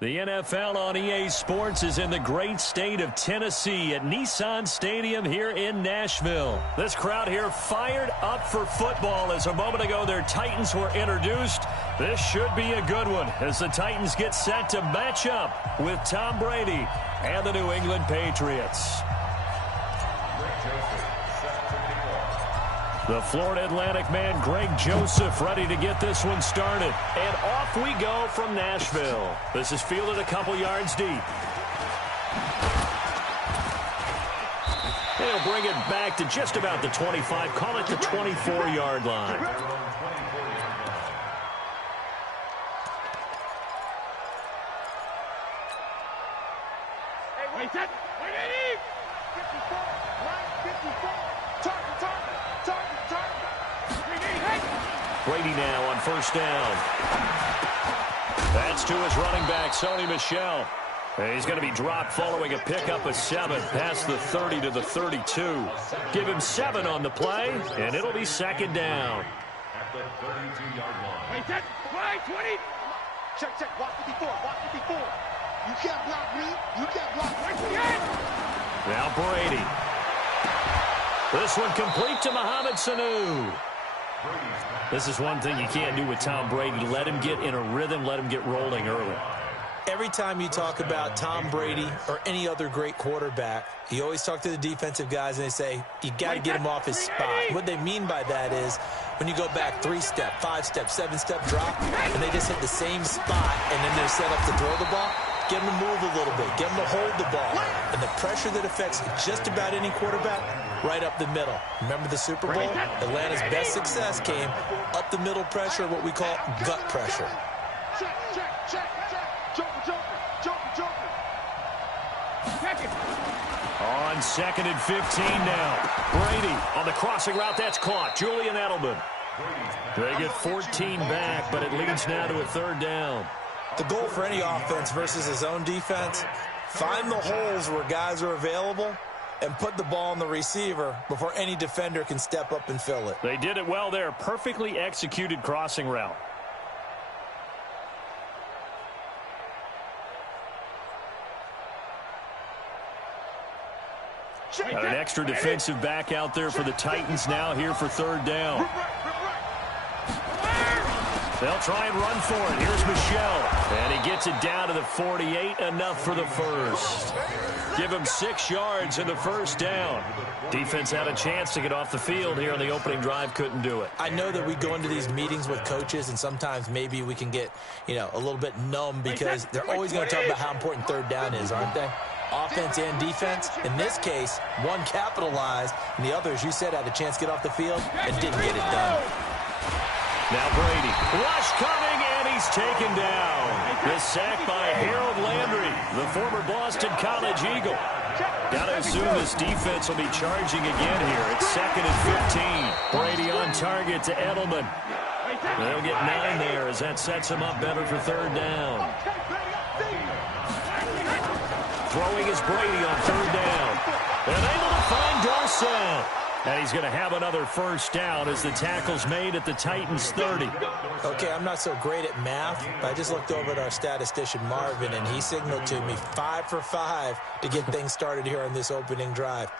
The NFL on EA Sports is in the great state of Tennessee at Nissan Stadium here in Nashville. This crowd here fired up for football as a moment ago their Titans were introduced. This should be a good one as the Titans get set to match up with Tom Brady and the New England Patriots. The Florida Atlantic man, Greg Joseph, ready to get this one started. And off we go from Nashville. This is fielded a couple yards deep. They'll bring it back to just about the 25. Call it the 24-yard line. Hey, wait, that. Wait, 54, right, 54. Brady now on first down. That's to his running back, Sony Michel. He's going to be dropped following a pickup of 7 past the 30 to the 32. Give him 7 on the play, and it'll be second down. At the 32-yard line. Wait, that. Right, 20. Check. Block 54. You can't block me. You can't block me. Now Brady. This one complete to Mohamed Sanu. This is one thing you can't do with Tom Brady. Let him get in a rhythm. Let him get rolling early. Every time you talk about Tom Brady or any other great quarterback, you always talk to the defensive guys and they say, you got to get him off his spot. What they mean by that is when you go back 3-step, 5-step, 7-step drop, and they just hit the same spot and then they're set up to throw the ball, get them to move a little bit, get them to hold the ball. And the pressure that affects just about any quarterback, right up the middle. Remember the Super Bowl? Atlanta's best success came up the middle pressure, what we call gut pressure. Check. Joker. On second and 15 now. Brady on the crossing route. That's caught. Julian Edelman. They get 14 back, but it leads now to a third down. The goal for any offense versus his own defense, find the holes where guys are available and put the ball on the receiver before any defender can step up and fill it. They did it well there. Perfectly executed crossing route. An extra defensive back out there for the Titans now here for third down. They'll try and run for it. Here's Michel. And he gets it down to the 48. Enough for the first. Give him 6 yards in the first down. Defense had a chance to get off the field here on the opening drive. Couldn't do it. I know that we go into these meetings with coaches, and sometimes maybe we can get, a little bit numb because they're always going to talk about how important third down is, aren't they? Offense and defense. In this case, one capitalized, and the other, as you said, had a chance to get off the field and didn't get it done. Now Brady. Rush coming, and he's taken down. The sack by Harold Landry, the former Boston College Eagle. Got to assume this defense will be charging again here. It's second and 15. Brady on target to Edelman. They'll get 9 there as that sets him up better for third down. Throwing is Brady on third down. And able to find Dorsett. And he's going to have another first down as the tackle's made at the Titans' 30. Okay, I'm not so great at math, but I just looked over at our statistician, Marvin, and he signaled to me 5 for 5 to get things started here on this opening drive.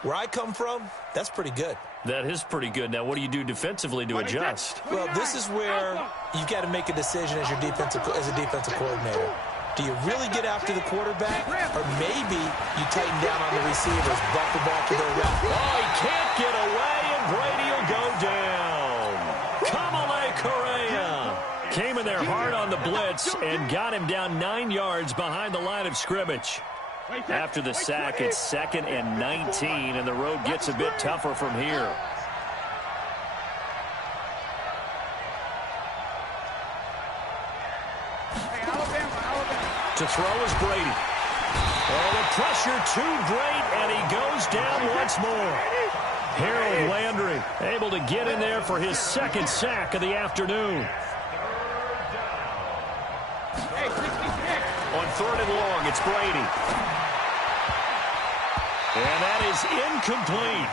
Where I come from, that's pretty good. That is pretty good. Now, what do you do defensively to adjust? Well, this is where you've got to make a decision as a defensive coordinator. Do you really get after the quarterback, or maybe you tighten down on the receivers, buck the ball to their left? Oh, he can't get away, and Brady will go down. Kamale Correa came in there hard on the blitz and got him down 9 yards behind the line of scrimmage. After the sack, it's second and 19, and the road gets a bit tougher from here. To throw is Brady. Oh, the pressure too great, and he goes down once more. Harold Landry able to get in there for his second sack of the afternoon. On third and long, it's Brady. And that is incomplete.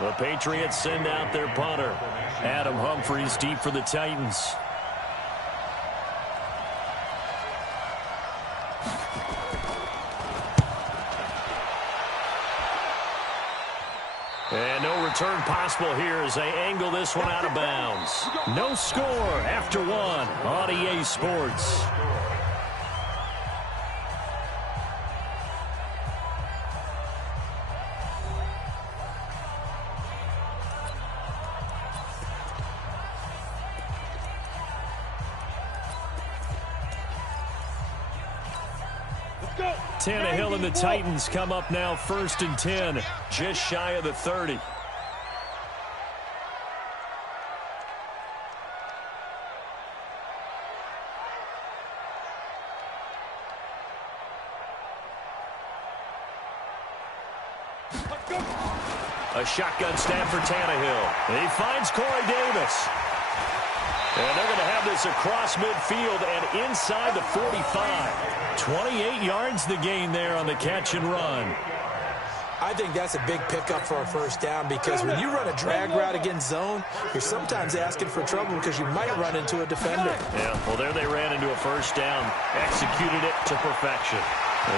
The Patriots send out their punter. Adam Humphries deep for the Titans. And no return possible here as they angle this one out of bounds. No score after one on EA Sports. Tannehill and the Titans come up now 1st and 10, just shy of the 30. A shotgun snap for Tannehill. He finds Corey Davis. And they're going to have this across midfield and inside the 45. 28 yards the gain there on the catch and run. I think that's a big pickup for a first down because when you run a drag route against zone, you're sometimes asking for trouble because you might run into a defender. Yeah, well, there they ran into a first down, executed it to perfection.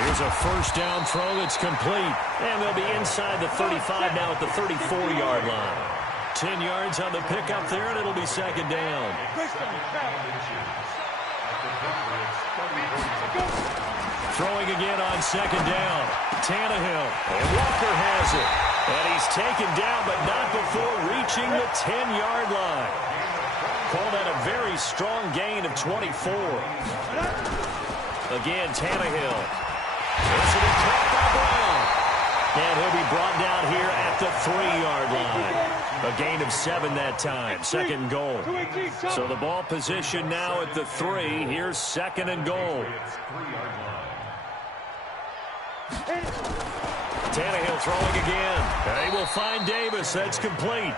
Here's a first down throw that's complete, and they'll be inside the 35 now at the 34-yard line. 10 yards on the pickup there, and it'll be 2nd down. Throwing again on 2nd down. Tannehill, and Walker has it. And he's taken down, but not before reaching the 10-yard line. Called out a very strong gain of 24. Again, Tannehill. This will be caught by Brown. And he'll be brought down here at the 3-yard line. A gain of 7 that time. 2nd goal. So the ball position now at the 3. Here's 2nd and goal. Tannehill throwing again. And he will find Davis. That's complete.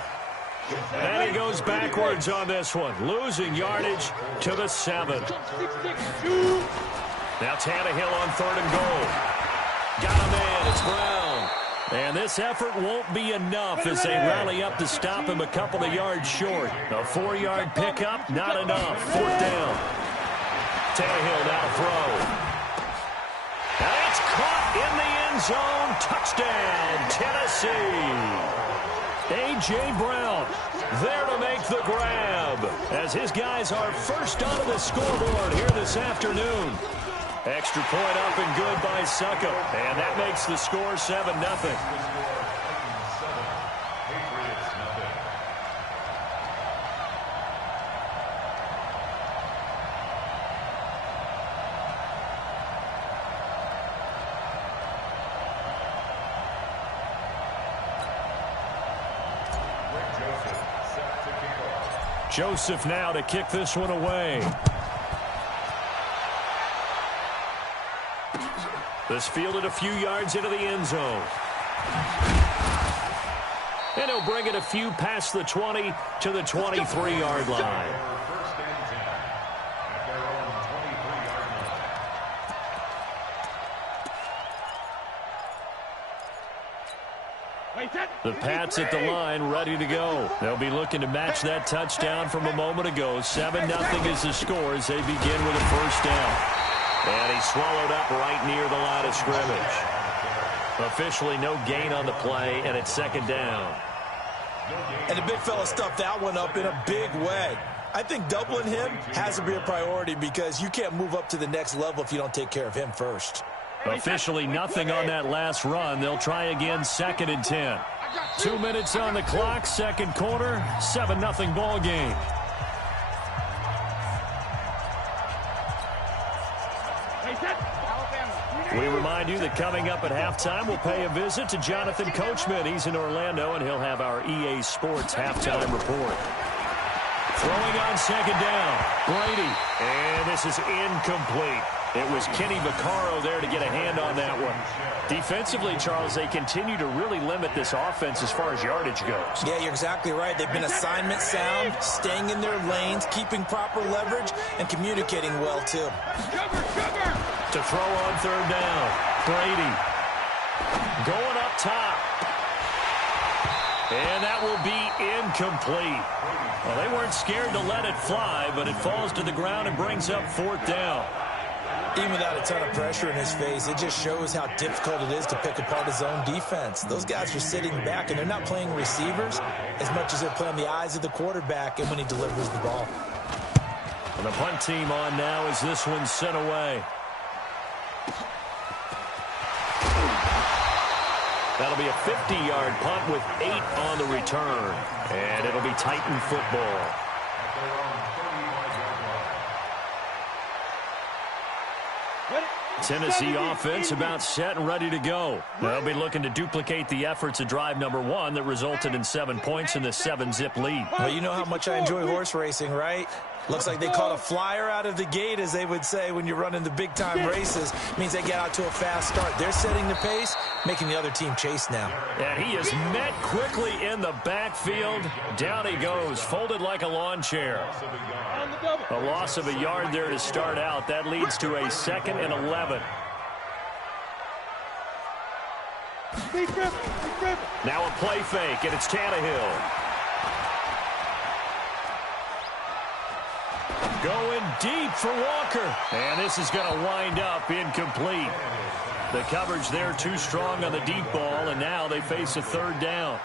And he goes backwards on this one. Losing yardage to the 7. Now Tannehill on 3rd and goal. Got a man. It's Brown. And this effort won't be enough as they rally up to stop him a couple of yards short. A 4-yard pickup, not enough. 4th down. Tannehill now to throw. And it's caught in the end zone. Touchdown, Tennessee. A.J. Brown there to make the grab as his guys are first onto the scoreboard here this afternoon. Extra point up and good by Suckup. And that makes the score 7-0. Joseph now to kick this one away. This fielded a few yards into the end zone. And he'll bring it a few past the 20 to the 23-yard line. The Pats at the line, ready to go. They'll be looking to match that touchdown from a moment ago. 7-0 is the score as they begin with a first down. And he's swallowed up right near the line of scrimmage. Officially no gain on the play, and it's 2nd down. And the big fella stuffed that one up in a big way. I think doubling him has to be a priority because you can't move up to the next level if you don't take care of him first. Officially nothing on that last run. They'll try again 2nd and 10. 2 minutes on the clock, 2nd quarter, 7-0 ball game. We remind you that coming up at halftime, we'll pay a visit to Jonathan Coachman. He's in Orlando, and he'll have our EA Sports halftime report. Throwing on 2nd down, Brady, and this is incomplete. It was Kenny Vaccaro there to get a hand on that one. Defensively, Charles, they continue to really limit this offense as far as yardage goes. Yeah, you're exactly right. They've been assignment sound, staying in their lanes, keeping proper leverage, and communicating well, too. To throw on 3rd down, Brady going up top. And that will be incomplete. Well, they weren't scared to let it fly, but it falls to the ground and brings up 4th down. Even without a ton of pressure in his face, it just shows how difficult it is to pick apart his own defense. Those guys are sitting back, and they're not playing receivers as much as they're playing the eyes of the quarterback and when he delivers the ball. And the punt team on now as this one's sent away. That'll be a 50-yard punt with 8 on the return. And it'll be Titan football. Tennessee offense about set and ready to go. They'll be looking to duplicate the efforts of drive number 1 that resulted in 7 points in the 7-zip lead. Well, you know how much I enjoy horse racing, right? Looks like they caught a flyer out of the gate, as they would say when you're running the big-time races. It means they get out to a fast start. They're setting the pace, making the other team chase now. And he is met quickly in the backfield. Down he goes, folded like a lawn chair. A loss of a yard there to start out. That leads to a 2nd and 11. Now a play fake, and it's Tannehill. Going deep for Walker. And this is going to wind up incomplete. The coverage there too strong on the deep ball, and now they face a 3rd down.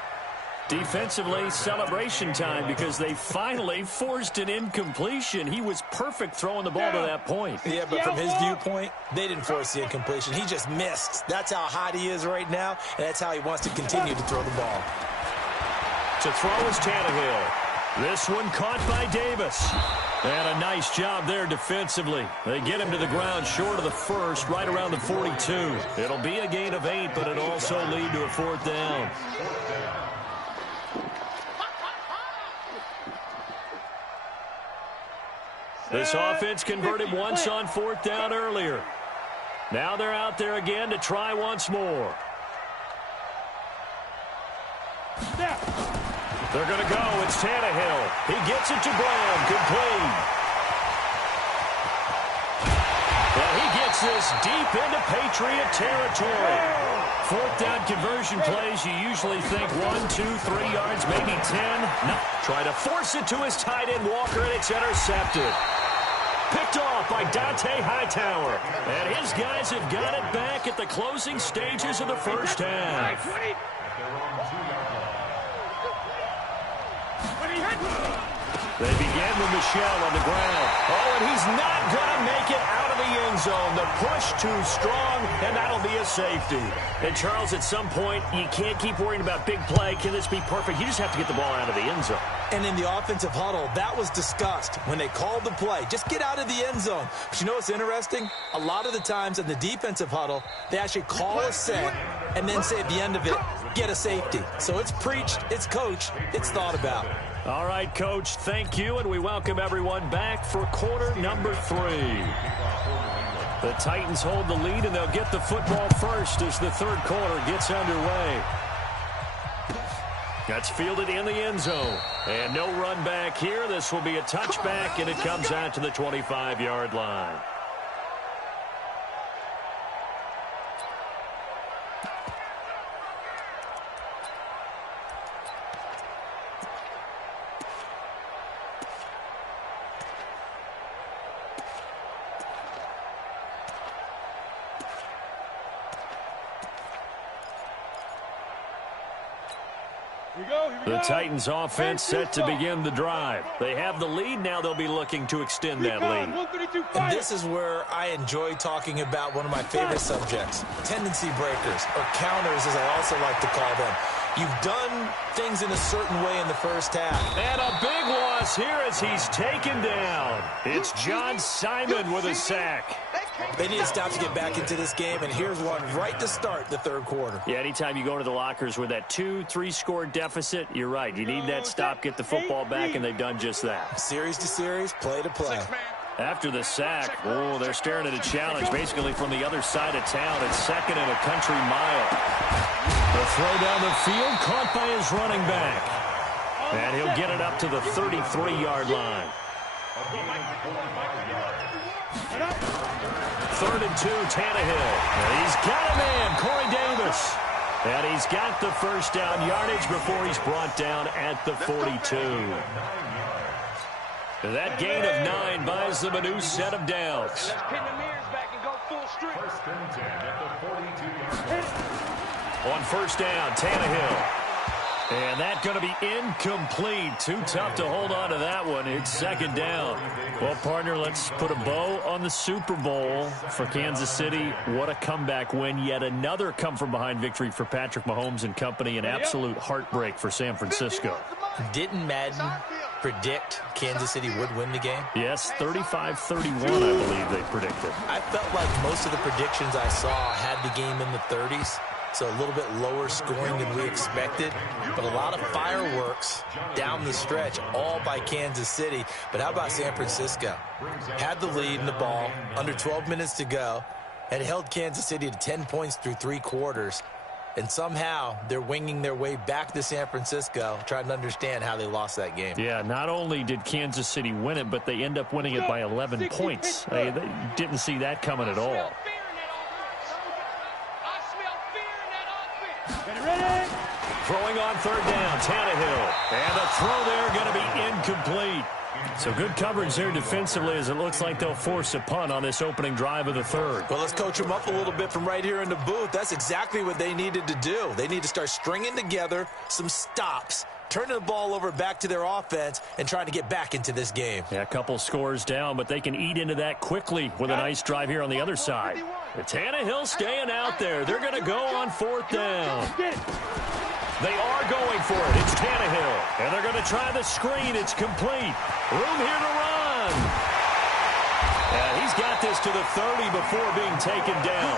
Defensively, celebration time because they finally forced an incompletion. He was perfect throwing the ball to that point. Yeah, but from his viewpoint, they didn't force the incompletion. He just missed. That's how hot he is right now, and that's how he wants to continue to throw the ball. To throw is Tannehill. This one caught by Davis. And a nice job there defensively. They get him to the ground short of the 1st, right around the 42. It'll be a gain of 8, but it'll also lead to a 4th down. This offense converted once on 4th down earlier. Now they're out there again to try once more. They're going to go. It's Tannehill. He gets it to Brown. Complete. Well, he gets this deep into Patriot territory. 4th down conversion plays, you usually think 1, 2, 3 yards, maybe 10. No. Try to force it to his tight end, Walker, and it's intercepted. Picked off by Dante Hightower. And his guys have got it back at the closing stages of the 1st half. They begin with Michel on the ground. Oh, and he's not going to make it out of the end zone. The push too strong, and that'll be a safety. And, Charles, at some point, you can't keep worrying about big play. Can this be perfect? You just have to get the ball out of the end zone. And in the offensive huddle, that was discussed when they called the play. Just get out of the end zone. But you know what's interesting? A lot of the times in the defensive huddle, they actually call a set and then say at the end of it, get a safety. So it's preached, it's coached, it's thought about. All right, Coach, thank you, and we welcome everyone back for quarter number 3. The Titans hold the lead, and they'll get the football first as the 3rd quarter gets underway. That's fielded in the end zone. And no run back here. This will be a touchback, and it comes out to the 25-yard line. The Titans offense set to begin the drive. They have the lead. Now they'll be looking to extend that lead. And this is where I enjoy talking about one of my favorite subjects, tendency breakers, or counters as I also like to call them. You've done things in a certain way in the 1st half. And a big loss here as he's taken down. It's John Simon with a sack. They need to stop to get back into this game, and here's one right to start the 3rd quarter. Yeah, anytime you go to the lockers with that 2-3 score deficit, you're right. You need that stop, get the football back, and they've done just that. Series to series, play to play. After the sack, oh, they're staring at a challenge basically from the other side of town. It's 2nd and a country mile. The throw down the field caught by his running back. And he'll get it up to the 33-yard line. 3rd and 2, Tannehill. And he's got a man, Corey Davis. And he's got the first down yardage before he's brought down at the 42. That gain of 9 buys them a new set of downs. Let's pin the mirrors back and go full streak. First and 10 at the 42-yard line. On first down, Tannehill. And that's going to be incomplete. Too tough to hold on to that one. It's second down. Well, partner, let's put a bow on the Super Bowl for Kansas City. What a comeback win. Yet another come-from-behind victory for Patrick Mahomes and company. An absolute heartbreak for San Francisco. Didn't Madden predict Kansas City would win the game? Yes, 35-31, I believe they predicted. I felt like most of the predictions I saw had the game in the 30s. So a little bit lower scoring than we expected, but a lot of fireworks down the stretch, all by Kansas City. But how about San Francisco? Had the lead in the ball, under 12 minutes to go, and held Kansas City to 10 points through 3 quarters. And somehow they're winging their way back to San Francisco, trying to understand how they lost that game. Yeah, not only did Kansas City win it, but they end up winning it by 11 points. They didn't see that coming at all. Throwing on third down, Tannehill. And the throw there going to be incomplete. So good coverage there defensively as it looks like they'll force a punt on this opening drive of the third. Well, let's coach them up a little bit from right here in the booth. That's exactly what they needed to do. They need to start stringing together some stops, turning the ball over back to their offense, and trying to get back into this game. Yeah, a couple scores down, but they can eat into that quickly with a nice drive here on the other side. The Tannehill staying out there. They're going to go on fourth down. They are going for it. It's Tannehill. And they're going to try the screen. It's complete. Room here to run. And he's got this to the 30 before being taken down.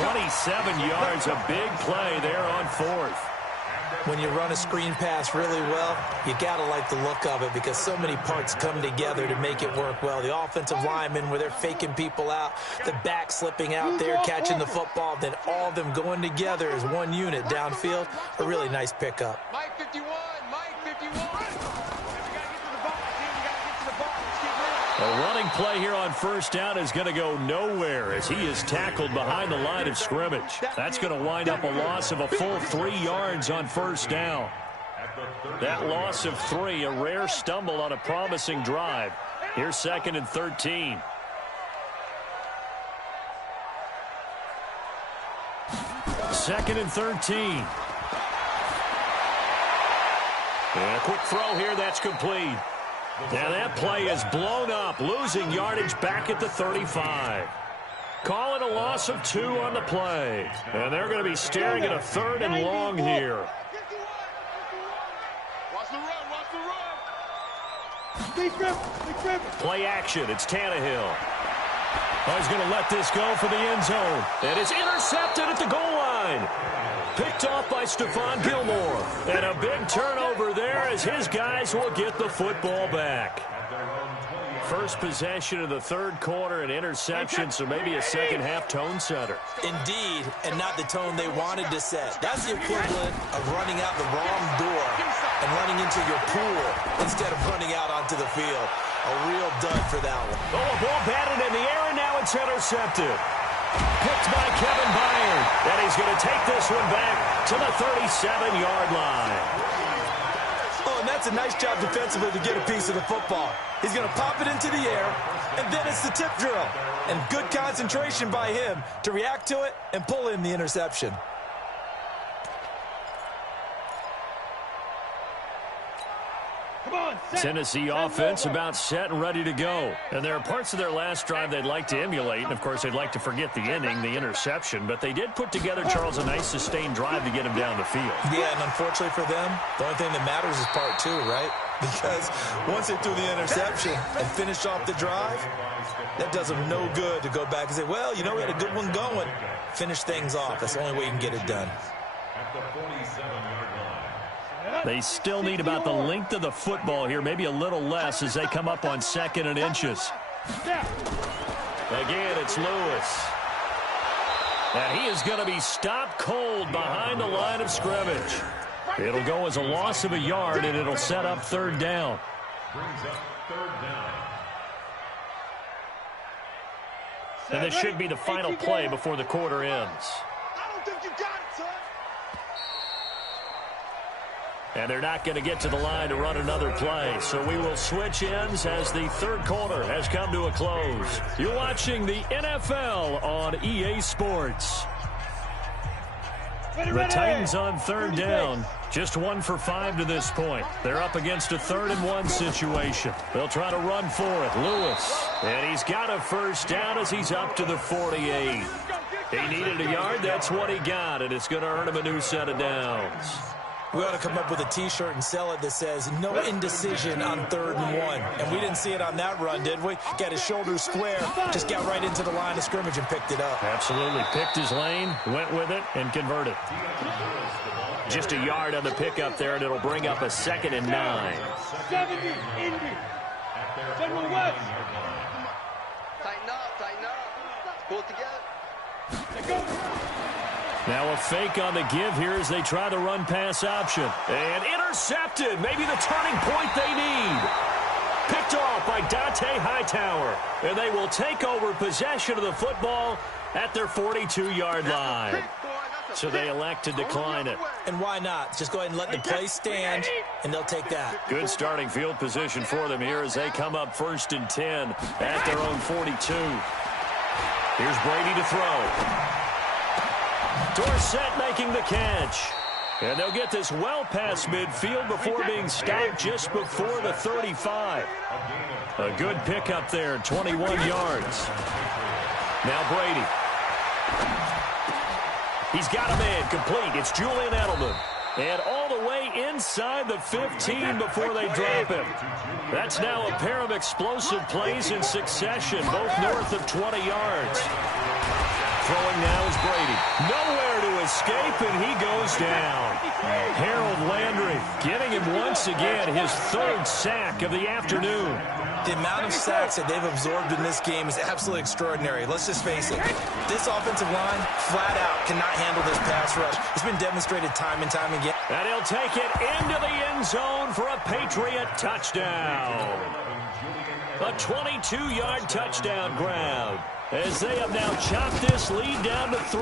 27 yards, a big play there on fourth. When you run a screen pass really well, you got to like the look of it because so many parts come together to make it work well. The offensive linemen, where they're faking people out, the back slipping out there, catching the football, then all of them going together as one unit downfield. A really nice pickup. Mike 51, Mike 51. A running play here on first down is going to go nowhere as he is tackled behind the line of scrimmage. That's going to wind up a loss of a full 3 yards on first down. That loss of 3, a rare stumble on a promising drive. Here's second and 13. Second and 13. And a quick throw here, that's complete. Now that play is blown up, losing yardage back at the 35. Call it a loss of 2 on the play. And they're going to be staring at a third and long here. Watch the run. Play action, it's Tannehill. Oh, he's going to let this go for the end zone. And it's intercepted at the goal line. Picked off by Stephon Gilmore. And a big turnover there as his guys will get the football back. First possession of the third quarter, an interception, so maybe a second-half tone setter. Indeed, and not the tone they wanted to set. That's the equivalent of running out the wrong door and running into your pool instead of running out onto the field. A real dud for that one. Oh, a ball batted in the air, and now it's intercepted. Picked by Kevin Byard. And he's going to take this one back to the 37-yard line. Oh, and that's a nice job defensively to get a piece of the football. He's going to pop it into the air, and then it's the tip drill. And good concentration by him to react to it and pull in the interception. Tennessee offense about set and ready to go. And there are parts of their last drive they'd like to emulate. And, of course, they'd like to forget the ending, the interception. But they did put together, Charles, a nice sustained drive to get him down the field. Yeah, and unfortunately for them, the only thing that matters is part 2, right? Because once they threw the interception and finished off the drive, that does them no good to go back and say, well, you know, we had a good one going. Finish things off. That's the only way you can get it done. At the 47-yard line. They still need about the length of the football here, maybe a little less as they come up on second and inches. Again, it's Lewis. And he is going to be stopped cold behind the line of scrimmage. It'll go as a loss of a yard, and it'll set up third down. Brings up third down. And this should be the final play before the quarter ends. I don't think you got it, son. And they're not going to get to the line to run another play. So we will switch ends as the third quarter has come to a close. You're watching the NFL on EA Sports. The Titans on third down. Just 1 for 5 to this point. They're up against a 3rd-and-1 situation. They'll try to run for it. Lewis. And he's got a first down as he's up to the 48. He needed a yard. That's what he got. And it's going to earn him a new set of downs. We ought to come up with a T-shirt and sell it that says, no indecision on 3rd and 1. And we didn't see it on that run, did we? Got his shoulders square, just got right into the line of scrimmage and picked it up. Absolutely. Picked his lane, went with it, and converted. Just a yard on the pickup there, and it'll bring up a 2nd and 9. 70, Indy. General West. Tighten up. Pull it together. Let go. Now a fake on the give here as they try the run-pass option. And intercepted. Maybe the turning point they need. Picked off by Dante Hightower. And they will take over possession of the football at their 42-yard line. So they elect to decline it. And why not? Just go ahead and let the play stand, and they'll take that. Good starting field position for them here as they come up 1st and 10 at their own 42. Here's Brady to throw. Dorsett making the catch. And they'll get this well past midfield before being stopped just before the 35. A good pickup there, 21 yards. Now Brady. He's got a man complete. It's Julian Edelman. And all the way inside the 15 before they drop him. That's now a pair of explosive plays in succession, both north of 20 yards. Throwing now is Brady. Nowhere to escape, and he goes down. Harold Landry getting him once again, his 3rd sack of the afternoon. The amount of sacks that they've absorbed in this game is absolutely extraordinary. Let's just face it. This offensive line, flat out, cannot handle this pass rush. It's been demonstrated time and time again. And he'll take it into the end zone for a Patriot touchdown. A 22-yard touchdown grab. As they have now chopped this lead down to 3.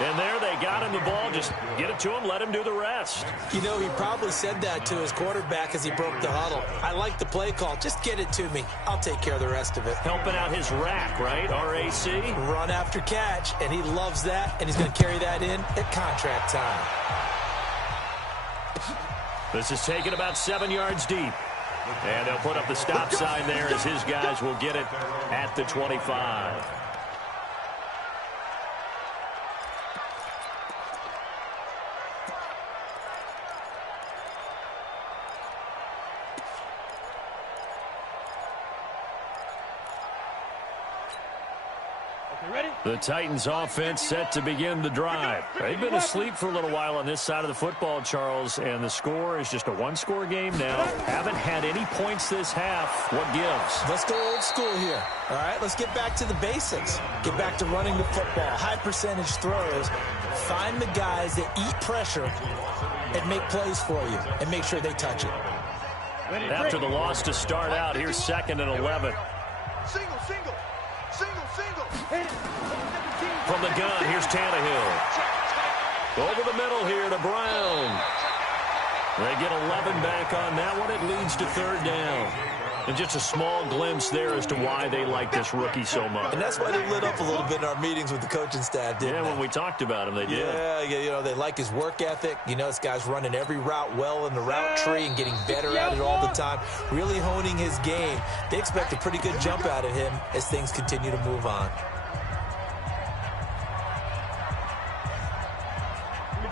And there they got him the ball. Just get it to him, let him do the rest. You know, he probably said that to his quarterback as he broke the huddle. I like the play call. Just get it to me. I'll take care of the rest of it. Helping out his rack, right? RAC. Run after catch, and he loves that, and he's going to carry that in at contract time. This is taken about 7 yards deep. And they'll put up the stop sign there as his guys will get it at the 25. The Titans offense set to begin the drive. They've been asleep for a little while on this side of the football, Charles, and the score is just a 1-score game now. Haven't had any points this half. What gives? Let's go old school here. All right, let's get back to the basics. Get back to running the football, high percentage throws. Find the guys that eat pressure and make plays for you and make sure they touch it. After the loss to start out, here's 2nd and 11. Single. From the gun, here's Tannehill. Over the middle here to Brown. They get 11 back on that one. It leads to 3rd down. And just a small glimpse there as to why they like this rookie so much. And that's why they lit up a little bit in our meetings with the coaching staff, didn't they? When we talked about him, they did. Yeah, you know, they like his work ethic. You know, this guy's running every route well in the route tree and getting better at it all the time, really honing his game. They expect a pretty good jump out of him as things continue to move on.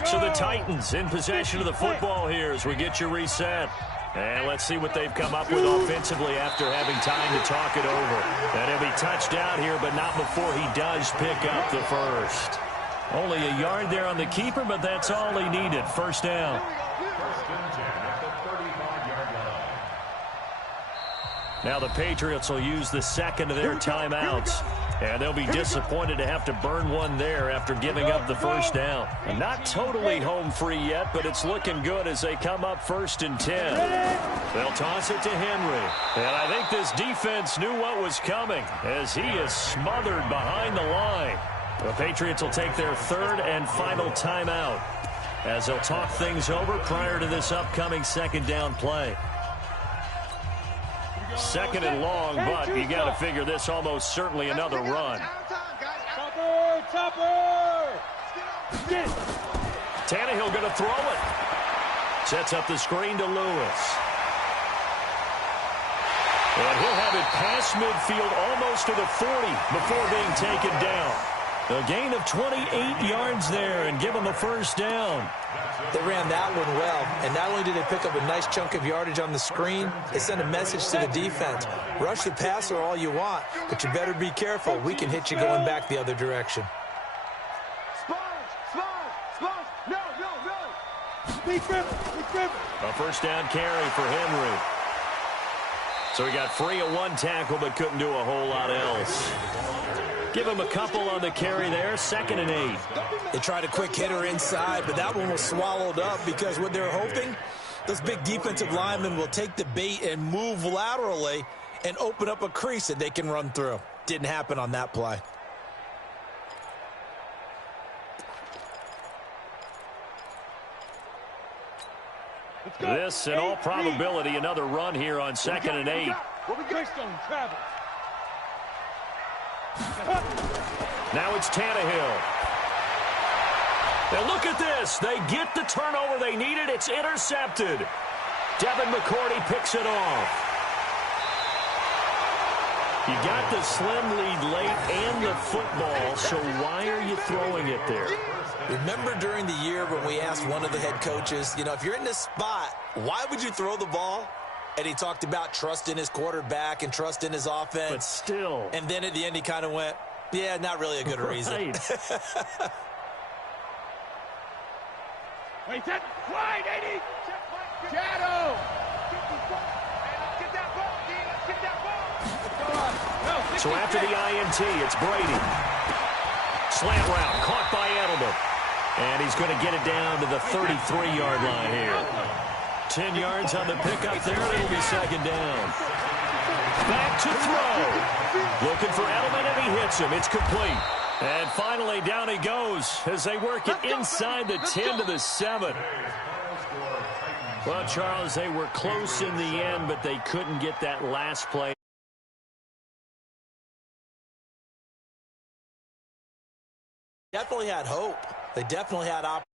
So the Titans in possession of the football here as we get your reset. And let's see what they've come up with offensively after having time to talk it over. And he'll be touched down here, but not before he does pick up the first. Only a yard there on the keeper, but that's all he needed. 1st down. Now the Patriots will use the 2nd of their timeouts. And they'll be disappointed to have to burn one there after giving up the 1st down. And not totally home free yet, but it's looking good as they come up 1st and 10. They'll toss it to Henry. And I think this defense knew what was coming as he is smothered behind the line. The Patriots will take their 3rd and final timeout. as they'll talk things over prior to this upcoming second down play. Second and long, but you got to figure this almost certainly another run. Tannehill going to throw it. Sets up the screen to Lewis. And he'll have it past midfield almost to the 40 before being taken down. A gain of 28 yards there and give them a first down. They ran that one well, and not only did they pick up a nice chunk of yardage on the screen, they sent a message to the defense. Rush the passer all you want, but you better be careful. We can hit you going back the other direction. A first down carry for Henry. So he got free of one tackle but couldn't do a whole lot else. Give him a couple on the carry there. 2nd and 8. They tried a quick hitter inside, but that one was swallowed up because what they're hoping, those big defensive linemen will take the bait and move laterally and open up a crease that they can run through. Didn't happen on that play. This, in all probability, another run here on 2nd and 8. Now it's Tannehill. And look at this. They get the turnover they needed. It's intercepted. Devin McCourty picks it off. You got the slim lead late and the football, so why are you throwing it there? Remember during the year when we asked one of the head coaches, you know, if you're in this spot, why would you throw the ball? And he talked about trust in his quarterback and trust in his offense. But still. And then at the end he kind of went, yeah, not really a good reason. Wait, that wide, 80. Shadow. Get that ball, Dean. Let's get that ball. So after the INT, it's Brady. Slant route, caught by Edelman. And he's going to get it down to the 33-yard line here. 10 yards on the pickup there, and it'll be second down. Back to throw. Looking for Edelman, and he hits him. It's complete. And finally, down he goes as they work it inside the 10 to the 7. Well, Charles, they were close in the end, but they couldn't get that last play. Definitely had hope. They definitely had opportunity.